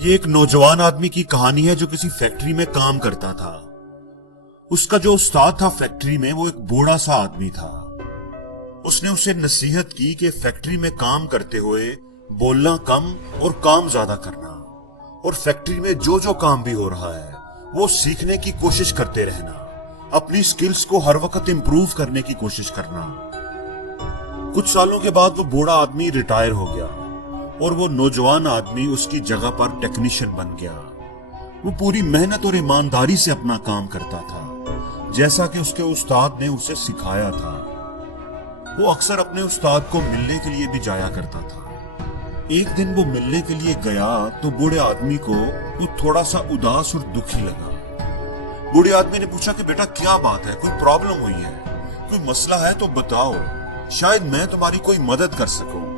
ये एक नौजवान आदमी की कहानी है जो किसी फैक्ट्री में काम करता था। उसका जो उस्ताद था फैक्ट्री में वो एक बूढ़ा सा आदमी था। उसने उसे नसीहत की कि फैक्ट्री में काम करते हुए बोलना कम और काम ज्यादा करना, और फैक्ट्री में जो जो काम भी हो रहा है वो सीखने की कोशिश करते रहना, अपनी स्किल्स को हर वक्त इंप्रूव करने की कोशिश करना। कुछ सालों के बाद वो बूढ़ा आदमी रिटायर हो गया और वो नौजवान आदमी उसकी जगह पर टेक्नीशियन बन गया। वो पूरी मेहनत और ईमानदारी से अपना काम करता था, जैसा कि उसके उस्ताद ने उसे सिखाया था। वो अक्सर अपने उस्ताद को मिलने के लिए भी जाया करता था। एक दिन वो मिलने के लिए गया तो बूढ़े आदमी को वो थोड़ा सा उदास और दुखी लगा। बूढ़े आदमी ने पूछा कि बेटा क्या बात है, कोई प्रॉब्लम हुई है, कोई मसला है तो बताओ, शायद मैं तुम्हारी कोई मदद कर सकूं।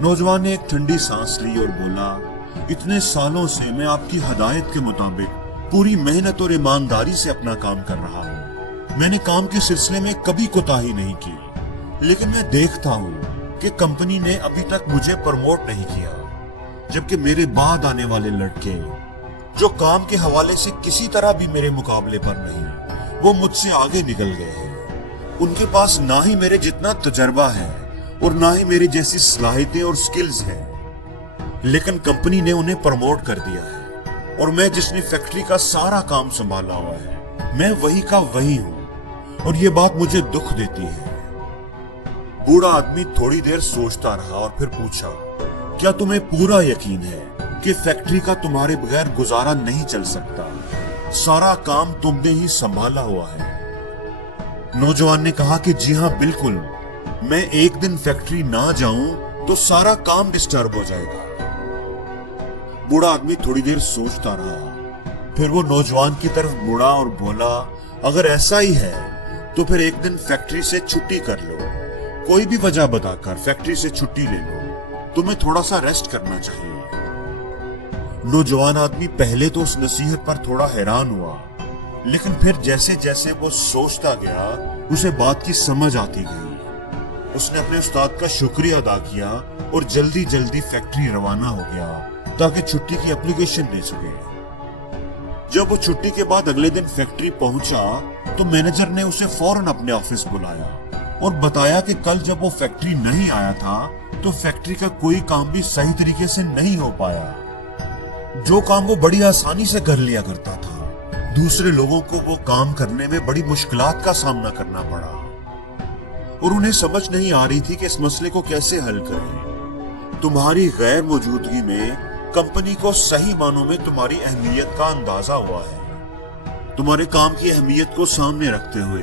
नौजवान ने एक ठंडी सांस ली और बोला, इतने सालों से मैं आपकी हदायत के मुताबिक पूरी मेहनत और ईमानदारी से अपना काम कर रहा हूँ। मैंने काम के सिलसिले में कभी कोताही नहीं की, लेकिन मैं देखता हूँ कि कंपनी ने अभी तक मुझे प्रमोट नहीं किया, जबकि मेरे बाद आने वाले लड़के जो काम के हवाले से किसी तरह भी मेरे मुकाबले पर नहीं, वो मुझसे आगे निकल गए हैं। उनके पास ना ही मेरे जितना तजर्बा है और ना ही मेरी जैसी सलाहियतें और स्किल्स हैं, लेकिन कंपनी ने उन्हें प्रमोट कर दिया है और मैं जिसने फैक्ट्री का सारा काम संभाला हुआ है, मैं वही का वही हूं और ये बात मुझे दुख देती है। बूढ़ा आदमी थोड़ी देर सोचता रहा और फिर पूछा, क्या तुम्हें पूरा यकीन है कि फैक्ट्री का तुम्हारे बगैर गुजारा नहीं चल सकता? सारा काम तुमने ही संभाला हुआ है। नौजवान ने कहा कि जी हाँ बिल्कुल, मैं एक दिन फैक्ट्री ना जाऊं तो सारा काम डिस्टर्ब हो जाएगा। बूढ़ा आदमी थोड़ी देर सोचता रहा, फिर वो नौजवान की तरफ मुड़ा और बोला, अगर ऐसा ही है तो फिर एक दिन फैक्ट्री से छुट्टी कर लो, कोई भी वजह बताकर फैक्ट्री से छुट्टी ले लो, तुम्हें थोड़ा सा रेस्ट करना चाहिए। नौजवान आदमी पहले तो उस नसीहत पर थोड़ा हैरान हुआ, लेकिन फिर जैसे जैसे वो सोचता गया उसे बात की समझ आती गई। उसने अपने उस्ताद का शुक्रिया अदा किया और जल्दी जल्दी फैक्ट्री रवाना हो गया ताकि छुट्टी की एप्लीकेशन दे सके। जब वो छुट्टी के बाद अगले दिन फैक्ट्री पहुंचा तो मैनेजर ने उसे फौरन अपने ऑफिस बुलाया और बताया कि कल जब वो फैक्ट्री नहीं आया था तो फैक्ट्री का कोई काम भी सही तरीके से नहीं हो पाया। जो काम वो बड़ी आसानी से कर लिया करता था, दूसरे लोगों को वो काम करने में बड़ी मुश्किलात का सामना करना पड़ा और उन्हें समझ नहीं आ रही थी कि इस मसले को कैसे हल करें। तुम्हारी गैर मौजूदगी में कंपनी को सही मानों में तुम्हारी अहमियत का अंदाजा हुआ है। तुम्हारे काम की अहमियत को सामने रखते हुए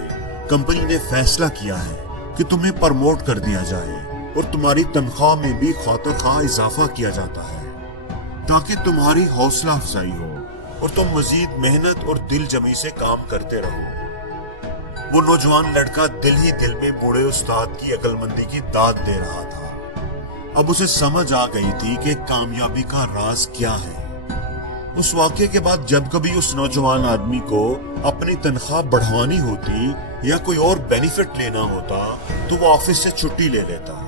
कंपनी ने फैसला किया है कि तुम्हें प्रमोट कर दिया जाए और तुम्हारी तनख्वाह में भी खातिर-ख्वाह इजाफा किया जाता है ताकि तुम्हारी हौसला अफजाई हो और तुम मजीद मेहनत और दिल जमी से काम करते रहो। वो नौजवान लड़का दिल ही दिल में बूढ़े उस्ताद की अक्लमंदी की दाद दे रहा था। अब उसे समझ आ गई थी कि कामयाबी का राज क्या है। उस वाक़ये के बाद जब कभी उस नौजवान आदमी को अपनी तनख्वाह बढ़वानी होती या कोई और बेनिफिट लेना होता तो वो ऑफिस से छुट्टी ले लेता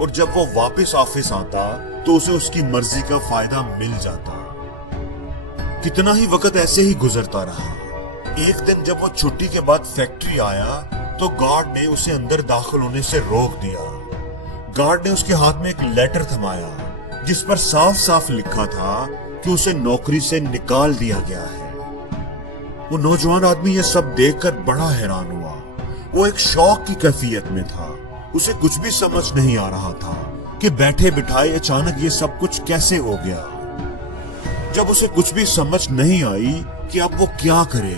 और जब वो वापस ऑफिस आता तो उसे उसकी मर्जी का फायदा मिल जाता। कितना ही वक्त ऐसे ही गुजरता रहा। एक दिन जब वो छुट्टी के बाद फैक्ट्री आया तो गार्ड ने उसे अंदर दाखिल होने से रोक दिया। गार्ड ने उसके हाथ में एक लेटर थमाया जिस पर साफ साफ लिखा था कि उसे नौकरी से निकाल दिया गया है। वो नौजवान आदमी ये सब देखकर बड़ा हैरान हुआ। वो एक शौक की कैफियत में था। उसे कुछ भी समझ नहीं आ रहा था कि बैठे बिठाए अचानक ये सब कुछ कैसे हो गया। जब उसे कुछ भी समझ नहीं आई कि अब वो क्या करे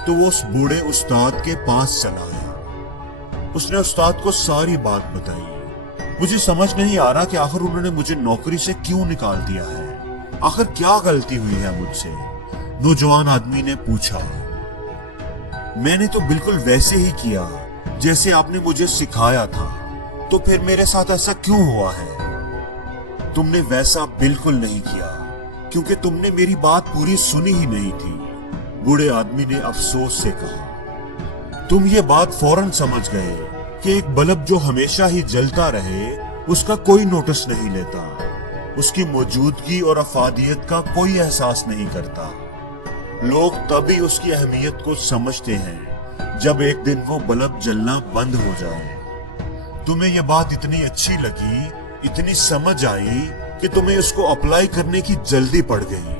तो वो उस बूढ़े उस्ताद के पास चला गया। उसने उस्ताद को सारी बात बताई। मुझे समझ नहीं आ रहा कि आखिर उन्होंने मुझे नौकरी से क्यों निकाल दिया है, आखिर क्या गलती हुई है मुझसे? नौजवान आदमी ने पूछा। मैंने तो बिल्कुल वैसे ही किया जैसे आपने मुझे सिखाया था, तो फिर मेरे साथ ऐसा क्यों हुआ है? तुमने वैसा बिल्कुल नहीं किया क्योंकि तुमने मेरी बात पूरी सुनी ही नहीं थी, बूढ़े आदमी ने अफसोस से कहा। तुम ये बात फौरन समझ गए कि एक बल्ब जो हमेशा ही जलता रहे उसका कोई नोटिस नहीं लेता, उसकी मौजूदगी और अफादियत का कोई एहसास नहीं करता। लोग तभी उसकी अहमियत को समझते हैं जब एक दिन वो बल्ब जलना बंद हो जाए। तुम्हें यह बात इतनी अच्छी लगी, इतनी समझ आई कि तुम्हें उसको अप्लाई करने की जल्दी पड़ गई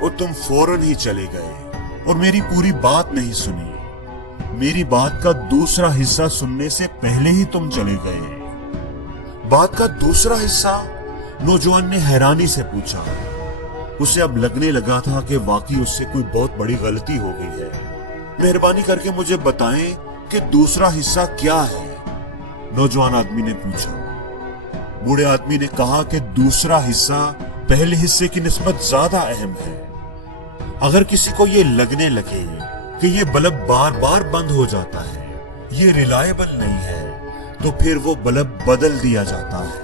और तुम फौरन ही चले गए और मेरी पूरी बात नहीं सुनी। मेरी बात का दूसरा हिस्सा सुनने से पहले ही तुम चले गए। बात का दूसरा हिस्सा? नौजवान ने हैरानी से पूछा। उसे अब लगने लगा था कि वाकई उससे कोई बहुत बड़ी गलती हो गई है। मेहरबानी करके मुझे बताएं कि दूसरा हिस्सा क्या है? नौजवान आदमी ने पूछा। बूढ़े आदमी ने कहा कि दूसरा हिस्सा पहले हिस्से की निस्बत ज्यादा अहम है। अगर किसी को ये लगने लगे कि ये बल्ब बार बार बंद हो जाता है, ये रिलायबल नहीं है, तो फिर वो बल्ब बदल दिया जाता है,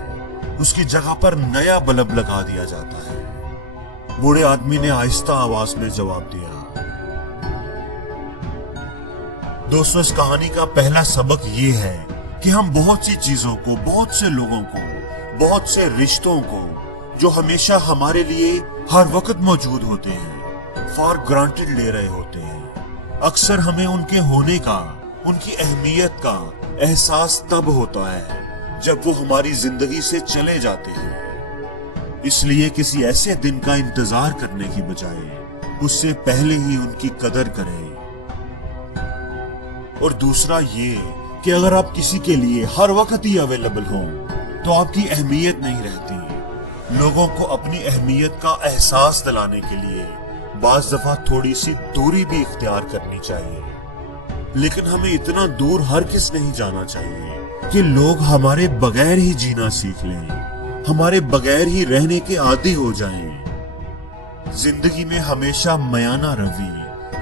उसकी जगह पर नया बल्ब लगा दिया जाता है। बूढ़े आदमी ने आहिस्ता आवाज में जवाब दिया। दोस्तों, इस कहानी का पहला सबक ये है कि हम बहुत सी चीजों को, बहुत से लोगों को, बहुत से रिश्तों को जो हमेशा हमारे लिए हर वक्त मौजूद होते हैं, फॉर ग्रांटेड ले रहे होते हैं। अक्सर हमें उनके होने का, उनकी अहमियत का एहसास तब होता है जब वो हमारी जिंदगी से चले जाते हैं। इसलिए किसी ऐसे दिन का इंतजार करने की बजाय उससे पहले ही उनकी कदर करें। और दूसरा ये कि अगर आप किसी के लिए हर वक्त ही अवेलेबल हों तो आपकी अहमियत नहीं रहती। लोगों को अपनी अहमियत का एहसास दिलाने के लिए बाज दफा थोड़ी सी दूरी भी इख्तियार करनी चाहिए। लेकिन हमें इतना दूर हर किस नहीं जाना चाहिए कि लोग हमारे बगैर ही जीना सीख लें, हमारे बगैर ही रहने के आदी हो जाएं। जिंदगी में हमेशा मयाना रवि